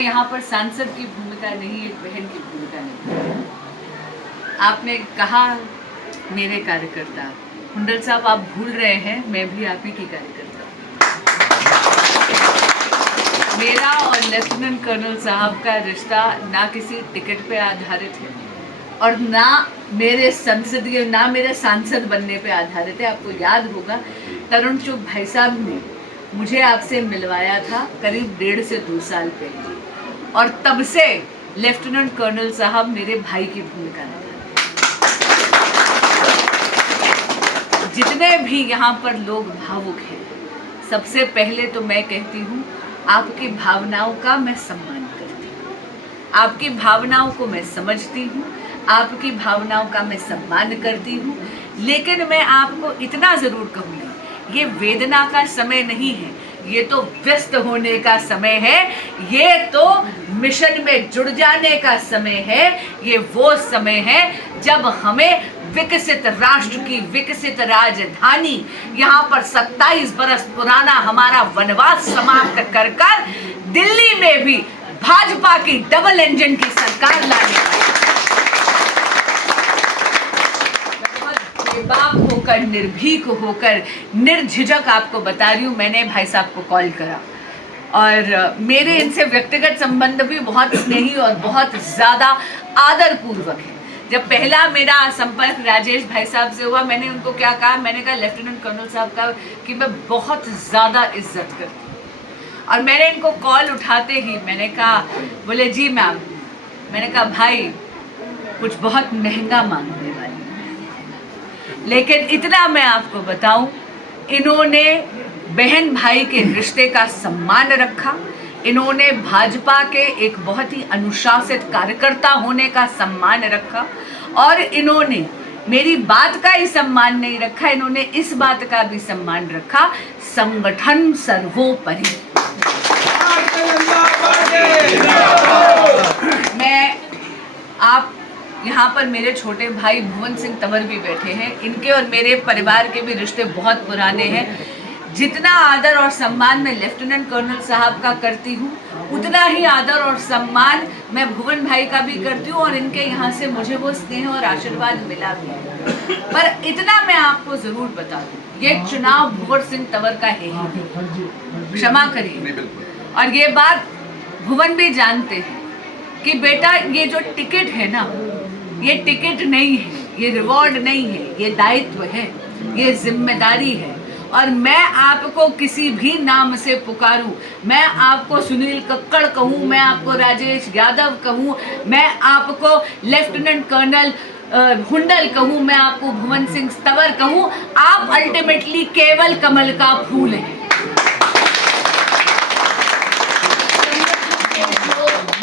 यहाँ पर सांसद की भूमिका नहीं, एक बहन की भूमिका नहीं। आपने कहा मेरे कार्यकर्ता, हुंडल साहब आप भूल रहे हैं मैं भी आप ही की कार्यकर्ता हूँ। मेरा और लेफ्टिनेंट कर्नल साहब का रिश्ता ना किसी टिकट पे आधारित है और ना मेरे सांसद बनने पे आधारित है। आपको याद होगा तरुण चुग भाई साहब ने मुझे आपसे मिलवाया था करीब 1.5 से 2 साल पहले और तब से लेफ्टिनेंट कर्नल साहब मेरे भाई की भूमिका निभाते। जितने भी यहाँ पर लोग भावुक हैं, सबसे पहले तो मैं कहती हूँ आपकी भावनाओं का मैं सम्मान करती हूँ, आपकी भावनाओं को मैं समझती हूँ, आपकी भावनाओं का मैं सम्मान करती हूँ। लेकिन मैं आपको इतना ज़रूर कहूँगी, ये वेदना का समय नहीं है, ये तो व्यस्त होने का समय है, ये तो मिशन में जुड़ जाने का समय है। ये वो समय है जब हमें विकसित राष्ट्र की विकसित राजधानी, यहाँ पर 27 बरस पुराना हमारा वनवास समाप्त कर कर दिल्ली में भी भाजपा की डबल इंजन की सरकार लाने का बेबाक होकर, निर्भीक होकर, निर्झिझक आपको बता रही हूँ। मैंने भाई साहब को कॉल करा और मेरे इनसे व्यक्तिगत संबंध भी बहुत स्नेही और बहुत ज़्यादा आदरपूर्वक है। जब पहला मेरा संपर्क राजेश भाई साहब से हुआ, मैंने उनको क्या कहा, मैंने कहा लेफ्टिनेंट कर्नल साहब का कि मैं बहुत ज़्यादा इज्जत करती हूँ। और मैंने इनको कॉल उठाते ही मैंने कहा, बोले जी मैम। मैंने कहा भाई कुछ बहुत महंगा मांगने वाली, लेकिन इतना मैं आपको बताऊं, इन्होंने बहन भाई के रिश्ते का सम्मान रखा, इन्होंने भाजपा के एक बहुत ही अनुशासित कार्यकर्ता होने का सम्मान रखा और इन्होंने मेरी बात का ही सम्मान नहीं रखा, इन्होंने इस बात का भी सम्मान रखा, संगठन सर्वोपरि। मैं आप यहाँ पर मेरे छोटे भाई भुवन सिंह तंवर भी बैठे हैं, इनके और मेरे परिवार के भी रिश्ते बहुत पुराने हैं। जितना आदर और सम्मान मैं लेफ्टिनेंट कर्नल साहब का करती हूँ, उतना ही आदर और सम्मान मैं भुवन भाई का भी करती हूँ और इनके यहाँ से मुझे वो स्नेह और आशीर्वाद मिला भी है। पर इतना मैं आपको ज़रूर बता दूँ, ये चुनाव भुवन सिंह तंवर का है ही, क्षमा करिए। और ये बात भुवन भी जानते हैं कि बेटा ये जो टिकट है ना, ये टिकट नहीं है, ये रिवॉर्ड नहीं है, ये दायित्व है, ये जिम्मेदारी है। और मैं आपको किसी भी नाम से पुकारूं, मैं आपको सुनील कक्कड़ कहूं, मैं आपको राजेश यादव कहूं, मैं आपको लेफ्टिनेंट कर्नल हुंडल कहूं, मैं आपको भुवन सिंह तंवर कहूं, आप अल्टीमेटली केवल कमल का फूल हैं।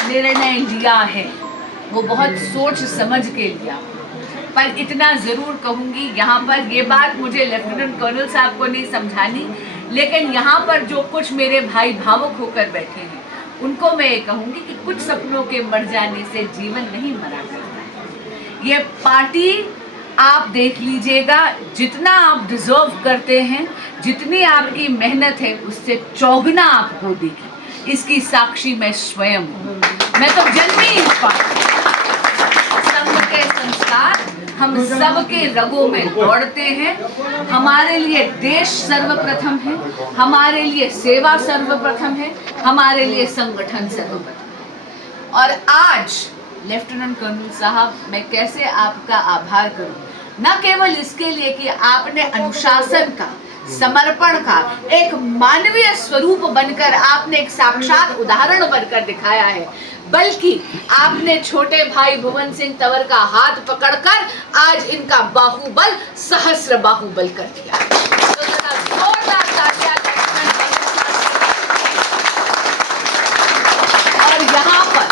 निर्णय लिया है वो बहुत सोच समझ के लिया। पर इतना ज़रूर कहूँगी, यहाँ पर ये बात मुझे लेफ्टिनेंट कर्नल साहब को नहीं समझानी, लेकिन यहाँ पर जो कुछ मेरे भाई भावुक होकर बैठे हैं उनको मैं ये कहूँगी कि कुछ सपनों के मर जाने से जीवन नहीं मरा करता। ये पार्टी आप देख लीजिएगा, जितना आप डिजर्व करते हैं, जितनी आपकी मेहनत है, उससे चौगुना आपको देगी। इसकी साक्षी मैं स्वयं हूँ। मैं तो जन्मी इस पार्टी, संघ के संस्कार हम सबके रगों में दौड़ते हैं। हमारे लिए देश सर्वप्रथम है, हमारे लिए सेवा सर्वप्रथम है, हमारे लिए संगठन सर्वप्रथम। और आज लेफ्टिनेंट कर्नल साहब, मैं कैसे आपका आभार करूं, न केवल इसके लिए कि आपने अनुशासन का, समर्पण का एक मानवीय स्वरूप बनकर आपने एक साक्षात उदाहरण बनकर दिखाया है, बल्कि आपने छोटे भाई भुवन सिंह तंवर का हाथ पकड़कर आज इनका बाहुबल सहस्र बाहुबल कर दिया। तो जरा जोरदार तालियां। और यहाँ पर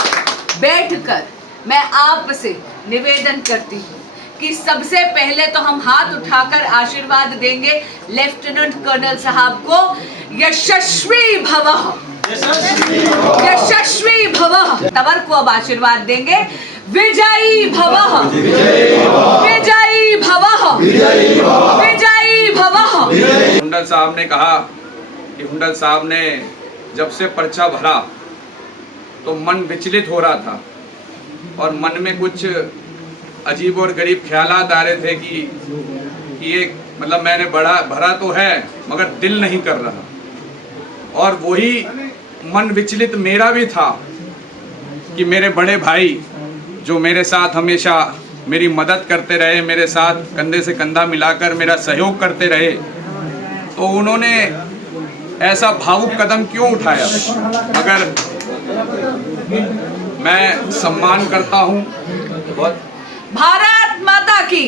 बैठकर मैं आपसे निवेदन करती हूँ कि सबसे पहले तो हम हाथ उठाकर आशीर्वाद देंगे लेफ्टिनेंट कर्नल साहब को। यशस्वी भवः, यशस्वी भवः। तंवर को अब आशीर्वाद देंगे, विजयी भवः, विजयी भवः, विजयी भवः। हुंडल साहब ने कहा कि हुंडल साहब ने जब से पर्चा भरा तो मन विचलित हो रहा था और मन में कुछ अजीब और गरीब ख्यालात आ रहे थे कि ये मतलब मैंने भरा तो है मगर दिल नहीं कर रहा। और वही मन विचलित मेरा भी था कि मेरे बड़े भाई जो मेरे साथ हमेशा मेरी मदद करते रहे, मेरे साथ कंधे से कंधा मिलाकर मेरा सहयोग करते रहे, तो उन्होंने ऐसा भावुक कदम क्यों उठाया। मगर मैं सम्मान करता हूँ, बहुत भारत माता की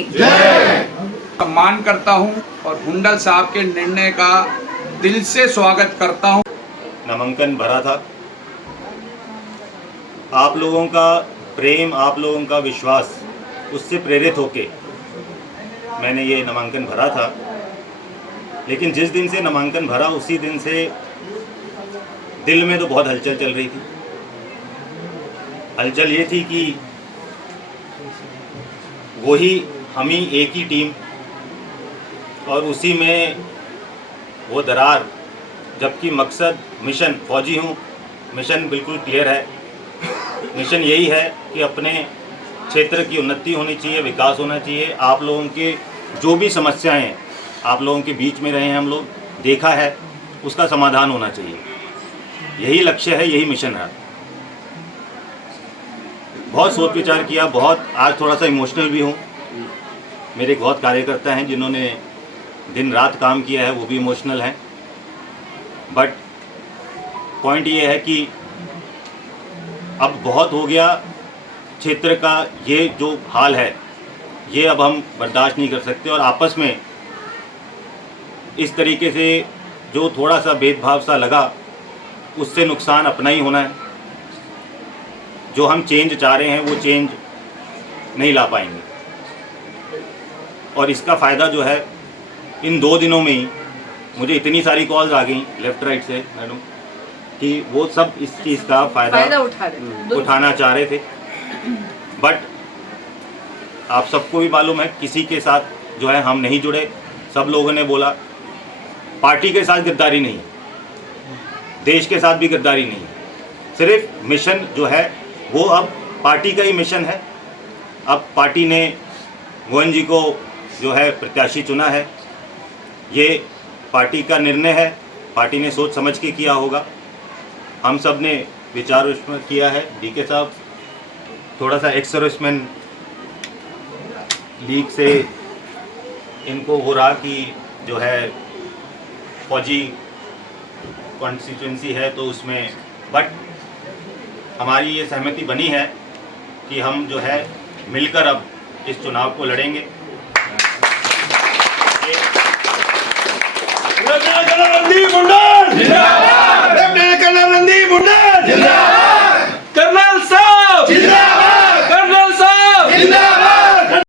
सम्मान करता हूँ और हुंडल साहब के निर्णय का दिल से स्वागत करता हूँ। नामांकन भरा था, आप लोगों का प्रेम, आप लोगों का विश्वास, उससे प्रेरित होके मैंने ये नामांकन भरा था। लेकिन जिस दिन से नामांकन भरा उसी दिन से दिल में तो बहुत हलचल चल रही थी। हलचल ये थी कि वही हम ही एक ही टीम और उसी में वो दरार, जबकि मकसद मिशन फौजी हूँ, मिशन बिल्कुल क्लियर है। मिशन यही है कि अपने क्षेत्र की उन्नति होनी चाहिए, विकास होना चाहिए। आप लोगों के जो भी समस्याएं हैं, आप लोगों के बीच में रहे हैं हम लोग, देखा है, उसका समाधान होना चाहिए। यही लक्ष्य है, यही मिशन है। बहुत सोच विचार किया, बहुत आज थोड़ा सा इमोशनल भी हूँ। मेरे बहुत कार्यकर्ता हैं जिन्होंने दिन रात काम किया है, वो भी इमोशनल हैं। बट पॉइंट ये है कि अब बहुत हो गया, क्षेत्र का ये जो हाल है ये अब हम बर्दाश्त नहीं कर सकते और आपस में इस तरीके से जो थोड़ा सा भेदभाव सा लगा, उससे नुकसान अपना ही होना है। जो हम चेंज चाह रहे हैं वो चेंज नहीं ला पाएंगे और इसका फ़ायदा जो है, इन 2 दिनों में ही मुझे इतनी सारी कॉल्स आ गई लेफ़्ट राइट से मैडम कि वो सब इस चीज़ का फ़ायदा उठाना चाह रहे थे। बट आप सबको भी मालूम है, किसी के साथ जो है हम नहीं जुड़े। सब लोगों ने बोला पार्टी के साथ गद्दारी नहीं, देश के साथ भी गद्दारी नहीं, सिर्फ मिशन जो है वो अब पार्टी का ही मिशन है। अब पार्टी ने गोविंद जी को जो है प्रत्याशी चुना है, ये पार्टी का निर्णय है, पार्टी ने सोच समझ के किया होगा। हम सब ने विचार विमर्श किया है। डीके साहब थोड़ा सा एक्स सर्विसमैन लीग से इनको हो रहा कि जो है फौजी कॉन्स्टिट्यूंसी है तो उसमें, बट हमारी ये सहमति बनी है कि हम जो है मिलकर अब इस चुनाव को लड़ेंगे। रणदीप हुड्डा